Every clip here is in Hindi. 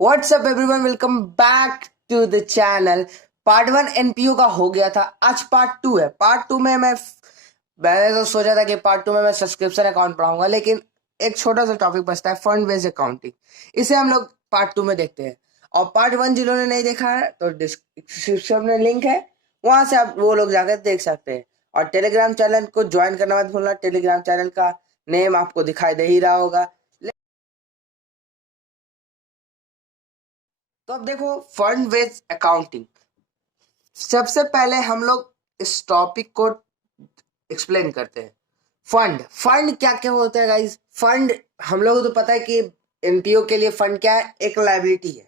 WhatsApp everyone, welcome back to the channel. Part 1 NPO का हो गया था, आज पार्ट 2 है। पार्ट 2 में मैंने तो सोचा था कि पार्ट 2 में मैं सब्सक्रिप्शन अकाउंट पढ़ाऊंगा, लेकिन एक छोटा सा टॉपिक बचता है, फंड बेस्ड अकाउंटिंग। इसे हम लोग पार्ट 2 में देखते हैं। और पार्ट 1 जिन्होंने नहीं देखा है तो डिस्क्रिप्शन में लिंक है, वहां से आप वो लोग जाकर देख सकते हैं। और टेलीग्राम चैनल को ज्वाइन करना मत भूलना, टेलीग्राम चैनल का नेम आपको दिखाई दे ही रहा होगा। तो अब देखो, फंड बेस्ड अकाउंटिंग। सबसे पहले हम लोग इस टॉपिक को एक्सप्लेन करते हैं। फंड फंड क्या क्या होता है गाइस? फंड हम लोग को तो पता है कि एनपीओ के लिए फंड क्या है, एक लायबिलिटी है।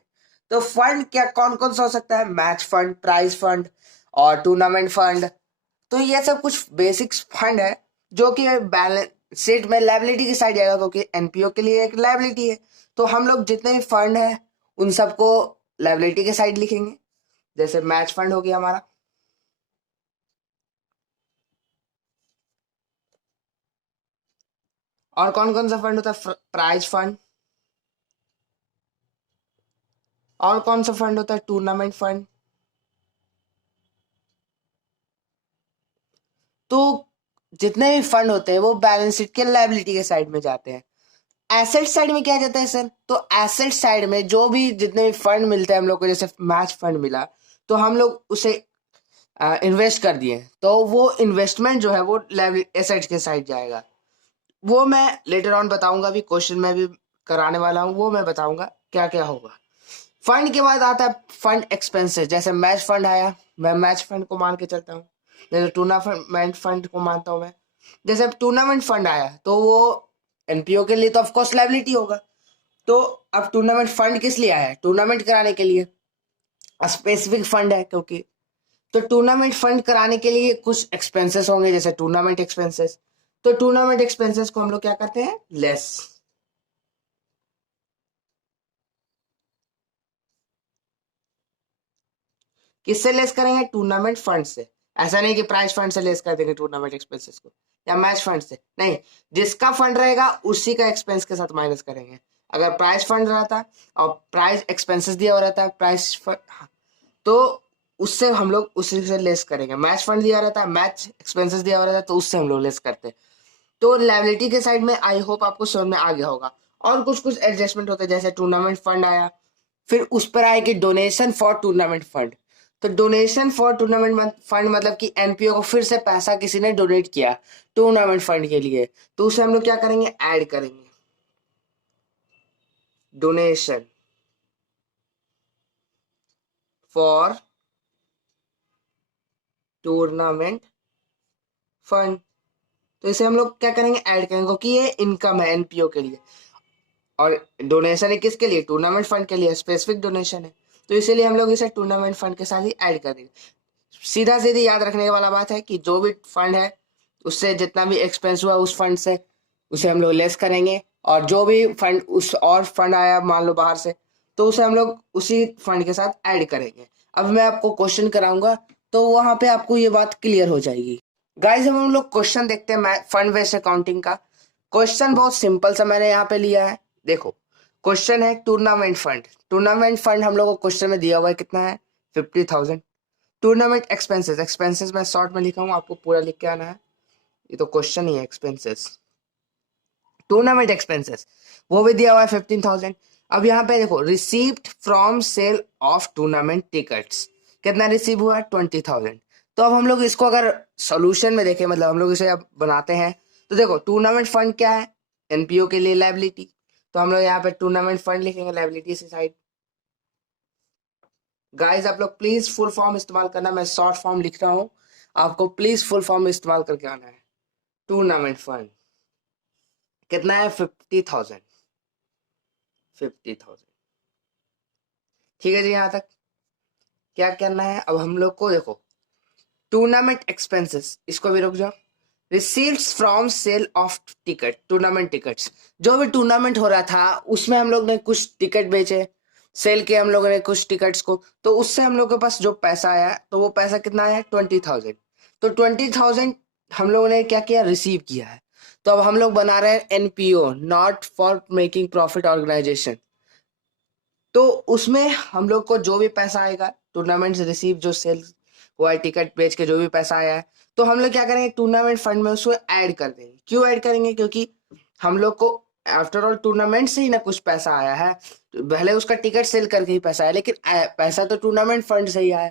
तो फंड क्या कौन कौन सा हो सकता है? मैच फंड, प्राइज फंड और टूर्नामेंट फंड। तो ये सब कुछ बेसिक्स फंड है जो कि बैलेंस शीट में लायबिलिटी की साइड जाएगा, क्योंकि एनपीओ के लिए एक लायबिलिटी है। तो हम लोग जितने भी फंड है उन सबको लायबिलिटी के साइड लिखेंगे। जैसे मैच फंड हो गया हमारा। और कौन कौन सा फंड होता है? Prize fund. और कौन सा फंड होता है? Tournament fund. तो जितने भी फंड होते हैं वो बैलेंस शीट के लायबिलिटी के साइड में जाते हैं। एसेट साइड में क्या जाता है सर? तो एसेट साइड में जो भी जितने भी फंड मिलते हैं हम लोग को, जैसे मैच फंड मिला तो हम लोग उसे इन्वेस्ट कर दिए, तो वो इन्वेस्टमेंट जो है वो एसेट के साइड जाएगा। वो मैं लेटर ऑन बताऊंगा, अभी क्वेश्चन में भी कराने वाला हूँ, वो मैं बताऊंगा क्या क्या होगा। फंड के बाद आता है फंड एक्सपेंसेस। जैसे मैच फंड आया, मैं मैच फंड को मान के चलता हूँ। जैसे टूर्नामेंट फंड को मानता हूँ मैं। जैसे टूर्नामेंट फंड आया तो वो एनपीओ के लिए तो ऑफकोर्स लायबिलिटी होगा। तो अब टूर्नामेंट फंड किस लिए आया है? टूर्नामेंट कराने के लिए। स्पेसिफिक फंड है क्योंकि। तो टूर्नामेंट फंड कराने के लिए कुछ एक्सपेंसेस होंगे, जैसे टूर्नामेंट एक्सपेंसेस। तो टूर्नामेंट एक्सपेंसेस को हम लोग क्या करते हैं? लेस। किससे लेस करेंगे? टूर्नामेंट फंड से। ऐसा नहीं कि प्राइज फंड से लेस कर देंगे टूर्नामेंट एक्सपेंसेस को, या मैच फंड से नहीं। जिसका फंड रहेगा उसी का एक्सपेंस के साथ माइनस करेंगे। अगर प्राइज फंड रहता और प्राइज एक्सपेंसेस दिया हुआ रहता है, प्राइज हाँ, तो उससे हम लोग उसी से लेस करेंगे। मैच फंड दिया रहता है, मैच एक्सपेंसेस दिया हुआ रहता है, तो उससे हम लोग लेस करते हैं। तो लायबिलिटी के साइड में आई होप आपको समझ में आ गया होगा। और कुछ कुछ एडजस्टमेंट होते हैं, जैसे टूर्नामेंट फंड आया, फिर उस पर आए कि डोनेशन फॉर टूर्नामेंट फंड। तो डोनेशन फॉर टूर्नामेंट फंड मतलब कि एनपीओ को फिर से पैसा किसी ने डोनेट किया टूर्नामेंट फंड के लिए, तो उसे हम लोग क्या करेंगे? ऐड करेंगे। Donation for tournament fund. तो इसे हम लोग क्या करेंगे? ऐड करेंगे, क्योंकि ये इनकम है एनपीओ के लिए। और डोनेशन है किसके लिए? टूर्नामेंट फंड के लिए, स्पेसिफिक डोनेशन है। तो इसीलिए हम लोग इसे टूर्नामेंट फंड के साथ ही ऐड कर देंगे। सीधा सीधी याद रखने वाला बात है कि जो भी फंड है उससे जितना भी एक्सपेंस हुआ उस फंड से उसे हम लोग लेस करेंगे। और जो भी फंड उस और फंड आया मान लो बाहर से, तो उसे हम लोग उसी फंड के साथ ऐड करेंगे। अब मैं आपको क्वेश्चन कराऊंगा, तो वहां पे आपको ये बात क्लियर हो जाएगी। गाइस, हम लोग क्वेश्चन देखते हैं फंड बेस्ड अकाउंटिंग का। क्वेश्चन बहुत सिंपल सा मैंने यहाँ पे लिया है, देखो। क्वेश्चन है टूर्नामेंट फंड। टूर्नामेंट फंड हम लोग को क्वेश्चन में दिया हुआ है, कितना है? 50,000। टूर्नामेंट एक्सपेंसेस, एक्सपेंसेस मैं शॉर्ट में लिखा हूँ, आपको पूरा लिख के आना है, ये तो क्वेश्चन ही है। एक्सपेंसेस, टूर्नामेंट एक्सपेंसेस वो भी दिया हुआ है 15,000। अब यहाँ पे देखो, received from sale of tournament tickets, कितना रिसीव हुआ है? 20,000। तो अब हम लोग इसको अगर सोल्यूशन में देखें, मतलब हम लोग इसे अब बनाते हैं, तो देखो टूर्नामेंट फंड क्या है? एनपीओ के लिए लायबिलिटी। तो हम लोग यहाँ पे टूर्नामेंट फंड लिखेंगे लायबिलिटी से साइड। गाइस, आप लोग प्लीज फुल फॉर्म इस्तेमाल करना, मैं शॉर्ट फॉर्म लिख रहा हूँ, आपको प्लीज फुल फॉर्म इस्तेमाल करके आना है। टूर्नामेंट फंड कितना है? 50,000। 50,000, ठीक है जी। यहाँ तक क्या करना है अब हम लोग को? देखो, टूर्नामेंट एक्सपेंसेस, इसको भी रुक जाओ। Receives from sale of ticket, tournament tickets. जो भी टूर्नामेंट हो रहा था उसमें हम लोग ने कुछ टिकट बेचे, सेल किए हम लोगों ने कुछ टिकट्स को, तो उससे हम लोग के पास जो पैसा आया, तो वो पैसा कितना आया? 20,000। तो 20,000 हम लोगों ने क्या किया? रिसीव किया है। तो अब हम लोग बना रहे हैं NPO, not for making profit organisation. तो उसमें हम लोग को जो भी पैसा आएगा, टूर्नामेंट से रिसीव जो सेल हुआ है, टिकट बेच के जो भी पैसा आया है, तो हम लोग क्या करेंगे, टूर्नामेंट फंड में उसको ऐड कर देंगे। क्यों ऐड करेंगे? क्योंकि हम लोग को आफ्टर ऑल टूर्नामेंट से ही ना कुछ पैसा आया है। भले उसका टिकट सेल करके ही पैसा आया, लेकिन पैसा तो टूर्नामेंट फंड से ही आया,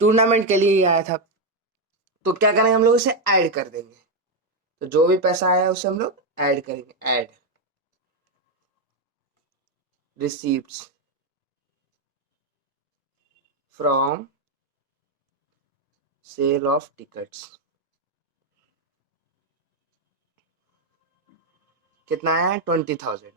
टूर्नामेंट के लिए ही आया था। तो क्या करेंगे, हम लोग उसे ऐड कर देंगे। तो जो भी पैसा आया उसे हम लोग ऐड करेंगे। Add receives from sale of tickets. कितना आया है? 20,000।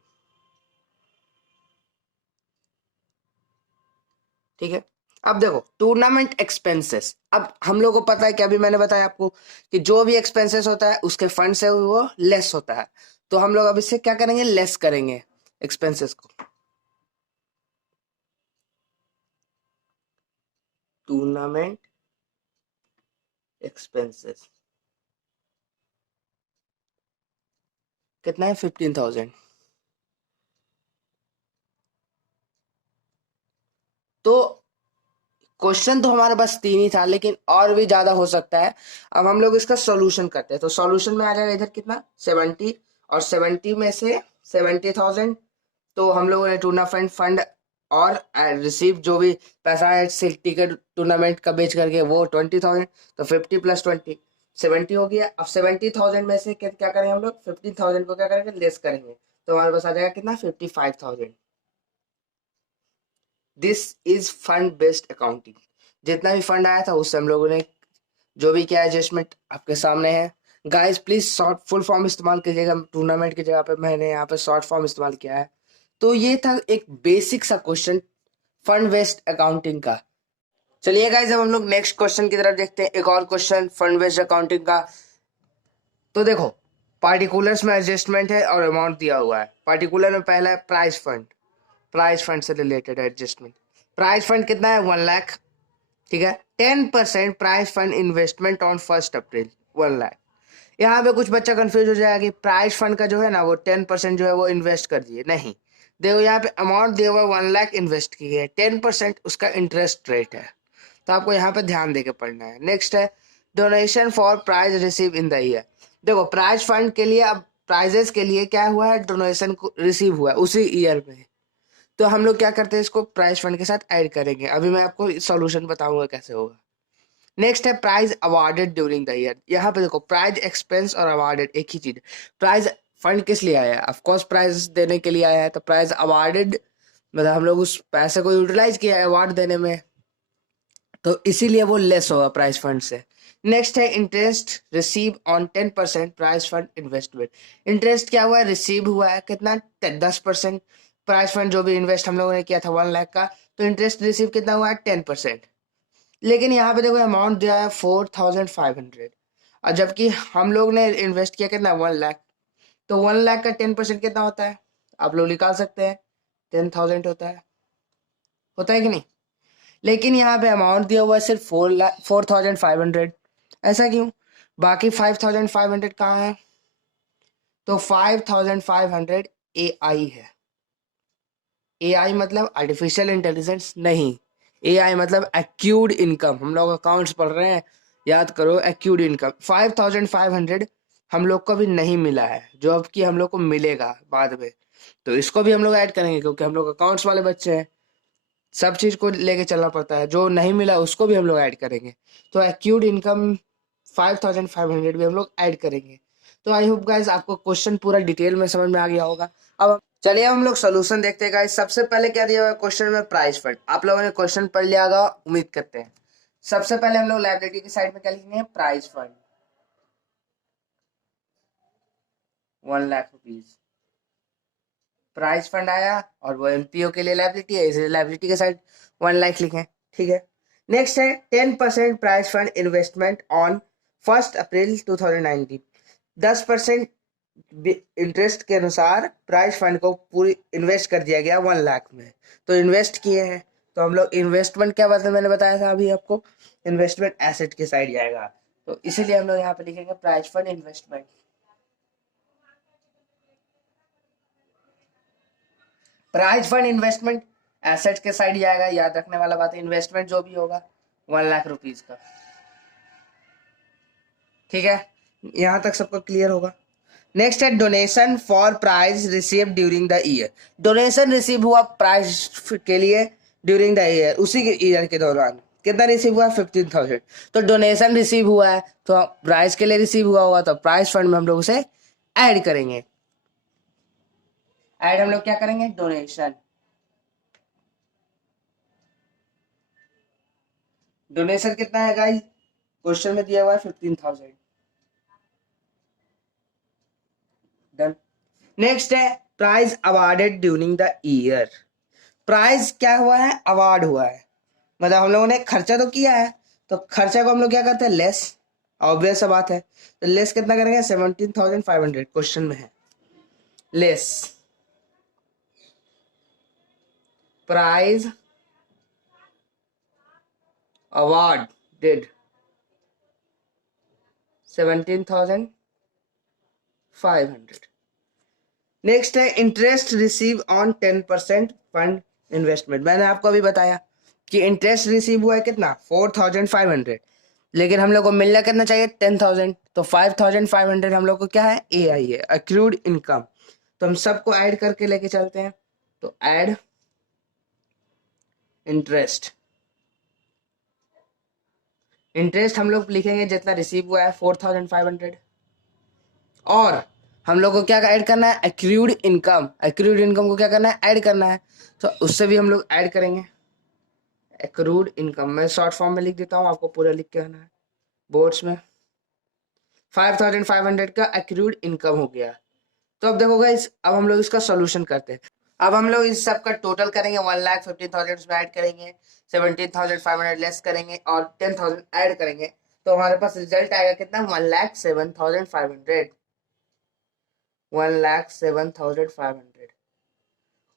ठीक है। अब देखो टूर्नामेंट एक्सपेंसेस। अब हम लोग को पता है कि अभी मैंने बताया आपको कि जो भी एक्सपेंसेस होता है उसके फंड से वो लेस होता है। तो हम लोग अब इससे क्या करेंगे, लेस करेंगे एक्सपेंसेस को। टूर्नामेंट एक्सपेंसेस कितना है? 15,000। तो क्वेश्चन तो हमारे पास 3 ही था, लेकिन और भी ज्यादा हो सकता है। अब हम लोग इसका सॉल्यूशन करते हैं। तो सॉल्यूशन में आ जाएगा इधर कितना, 70, और 70 में से 70,000 तो हम लोगों ने टूर्नामेंट फंड और रिसीव जो भी पैसा है टिकट टूर्नामेंट का बेच करके वो 20,000। तो 50 प्लस 20 70 हो गया। अब 70,000 में से क्या करेंगे हम लोग, 15,000 को क्या करेंगे, लेस करेंगे। तो हमारे पास आ जाएगा कितना, 55,000। This is fund based accounting. जितना भी फंड आया था उससे हम लोगों ने जो भी किया एडजस्टमेंट आपके सामने है। Guys please short full form इस्तेमाल कीजिएगा, टूर्नामेंट की जगह पे मैंने यहाँ पे शॉर्ट फॉर्म इस्तेमाल किया है। तो ये था एक बेसिक सा क्वेश्चन फंड बेस्ड अकाउंटिंग का। चलिए गाइस अब हम लोग नेक्स्ट क्वेश्चन की तरफ देखते हैं। एक और क्वेश्चन फंड बेस्ड अकाउंटिंग का। तो देखो पार्टिकुलर्स में एडजस्टमेंट है और अमाउंट दिया हुआ है। पार्टिकुलर में पहला है प्राइस फंड। प्राइस फंड से रिलेटेड एडजस्टमेंट। प्राइस फंड कितना है, 1 लाख। ठीक है। 10% प्राइस फंड इन्वेस्टमेंट ऑन 1 अप्रैल, 1 लाख। यहाँ पे कुछ बच्चा कंफ्यूज हो जाएगा कि प्राइस फंड का जो है ना वो 10% जो है वो इन्वेस्ट कर दिए। नहीं, देखो यहाँ पे अमाउंट दिया हुआ 1 लाख इन्वेस्ट की है, 10% उसका इंटरेस्ट रेट है। तो आपको यहाँ पे ध्यान देके पढ़ना है। नेक्स्ट है donation for prize receive in the year. देखो प्राइज फंड के लिए अब प्राइजेस के लिए क्या हुआ है, डोनेशन रिसीव हुआ है उसी ईयर में। तो हम लोग क्या करते हैं, इसको प्राइज फंड के साथ ऐड करेंगे। अभी मैं आपको सॉल्यूशन बताऊंगा कैसे होगा। नेक्स्ट है prize awarded during the year. यहाँ पे देखो प्राइज एक्सपेंस और अवार्डेड एक ही चीज। प्राइज फंड किस लिए आया है, ऑफकोर्स प्राइज देने के लिए आया है। तो प्राइज अवार्डेड मतलब हम लोग उस पैसे को यूटिलाइज किया है अवार्ड देने में, तो इसीलिए वो लेस होगा प्राइज फंड से। नेक्स्ट है interest receive on 10% prize fund investment. Interest क्या हुआ है, रिसीव हुआ है कितना, 10%। प्राइज फंड जो भी इन्वेस्ट हम लोगों ने किया था 1 लाख का, तो इंटरेस्ट रिसीव कितना हुआ है, 10%। लेकिन यहाँ पे देखो अमाउंट दिया है 4,500, और जबकि हम लोग ने इन्वेस्ट किया कितना, 1 लाख। तो 1 लाख का 10% कितना होता है, आप लोग निकाल सकते हैं, 10,000 होता है कि नहीं। लेकिन यहाँ पे अमाउंट दिया हुआ है सिर्फ 4,500। ऐसा क्यों, बाकी 5,500 कहाँ है? तो 5,500 AI है। AI मतलब आर्टिफिशियल इंटेलिजेंस नहीं, AI मतलब एक्यूड इनकम। हम लोग अकाउंट्स पढ़ रहे हैं, याद करो एक्यूड इनकम। 5,500 हम लोग को भी नहीं मिला है, जो अब की हम लोग को मिलेगा बाद में। तो इसको भी हम लोग ऐड करेंगे, क्योंकि हम लोग अकाउंट्स वाले बच्चे हैं, सब चीज को लेके चलना पड़ता है। जो नहीं मिला उसको भी हम लोग ऐड करेंगे। तो एक्यूड इनकम 5,500 भी हम लोग ऐड करेंगे। तो आई होप गाइस आपको क्वेश्चन पूरा डिटेल में समझ में आ गया होगा। अब चलिए हम लोग सोल्यूशन देखते हैं गाइस। सबसे पहले क्या दिया हुआ है क्वेश्चन में, प्राइस फंड। आप लोगों ने क्वेश्चन पढ़ लिया होगा उम्मीद करते हैं। सबसे पहले हम लोग लाइबिलिटी की साइड में क्या लिखेंगे, price fund 1 lakh rupees. Price fund आया और वो MPO के लिए लाइबिलिटी है, इसलिए लाइबिलिटी के साइड 1 लाख लिखे। ठीक है। नेक्स्ट है 10% price fund investment on 1 April 2019। 10% interest के अनुसार प्राइस फंड को पूरी इन्वेस्ट कर दिया गया 1 लाख में। तो इन्वेस्ट किए हैं, तो हम लोग इन्वेस्टमेंट क्या मतलब मैंने बताया था अभी आपको, इन्वेस्टमेंट एसेट की साइड जाएगा। तो इसीलिए हम लोग यहाँ पे लिखेंगे price fund investment. Prize fund investment asset के साइड जाएगा, याद रखने वाला बात है, इन्वेस्टमेंट जो भी होगा 1 लाख रुपीज का। ठीक है, यहां तक सबको क्लियर होगा। नेक्स्ट है donation for prize receive during the year. Donation receive हुआ प्राइज के लिए ड्यूरिंग द ईयर, उसी के ईयर के दौरान कितना रिसीव हुआ 15,000। तो डोनेशन रिसीव हुआ है तो प्राइज के लिए रिसीव हुआ होगा, तो प्राइज फंड में हम लोग उसे ऐड करेंगे। ऐड हम लोग क्या करेंगे, डोनेशन। डोनेशन कितना है गाइस, क्वेश्चन में दिया हुआ है 15,000। डन। नेक्स्ट है prize awarded during the year. Prize क्या हुआ है, अवार्ड हुआ है, मतलब हम लोगों ने खर्चा तो किया है, तो खर्चा को हम लोग क्या करते हैं, लेस। ऑब्वियस सा बात है, तो लेस कितना करेंगे, 17,500 क्वेश्चन में है। Less prize awarded 17,500। नेक्स्ट है interest receive on 10% fund investment. मैंने आपको अभी बताया कि इंटरेस्ट रिसीव हुआ है कितना 4,500, लेकिन हम लोग को मिलना कितना चाहिए 10,000, तो 5,500 हम लोग को क्या है, ए आई है, अक्रूड इनकम। तो हम सबको ऐड करके लेके चलते हैं, तो ऐड इंटरेस्ट। इंटरेस्ट हम लोग लिखेंगे जितना रिसीव हुआ है 4,500, और हम लोग को क्या ऐड करना है, एक्रूड इनकम। एक्रूड इनकम को क्या करना है, ऐड करना है, तो उससे भी हम लोग ऐड करेंगे एक्रूड इनकम। मैं शॉर्ट फॉर्म में लिख देता हूँ, आपको पूरा लिख के आना है बोर्ड्स में। 5,500 का एक्रूड इनकम हो गया। तो अब देखो गाइस, अब हम लोग इसका सोल्यूशन करते हैं। अब हम लोग इस सब का टोटल करेंगे, 1,50,000 में ऐड करेंगे, 17,500 लेस करेंगे और 10,000 ऐड करेंगे, तो हमारे पास रिजल्ट आएगा कितना, 1,07,500। 1,07,500।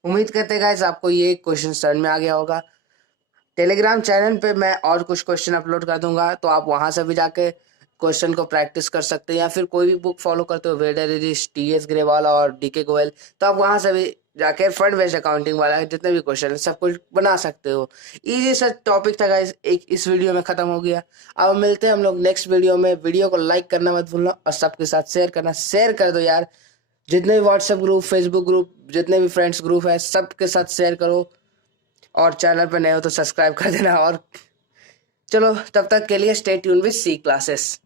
उम्मीद करते हैं गाइस आपको ये क्वेश्चन समझ में आ गया होगा। टेलीग्राम चैनल पे मैं और कुछ क्वेश्चन अपलोड कर दूंगा, तो आप वहां से भी जाके क्वेश्चन को प्रैक्टिस कर सकते हैं, या फिर कोई भी बुक फॉलो करते हो, वेडरिश, टी.एस. ग्रेवाल और डी.के. गोयल, तो आप वहां से भी जाके फंड बेस्ड अकाउंटिंग वाला जितने भी क्वेश्चन है सब कुछ बना सकते हो। इजी सा टॉपिक था गाइस, एक इस वीडियो में खत्म हो गया। अब मिलते हैं हम लोग नेक्स्ट वीडियो में। वीडियो को लाइक करना मत भूलना और सबके साथ शेयर करना, शेयर कर दो यार। जितने भी व्हाट्सएप ग्रुप, फेसबुक ग्रुप, जितने भी फ्रेंड्स ग्रुप है, सबके साथ शेयर करो, और चैनल पर नए हो तो सब्सक्राइब कर देना। और चलो तब तक के लिए stay tune with C classes.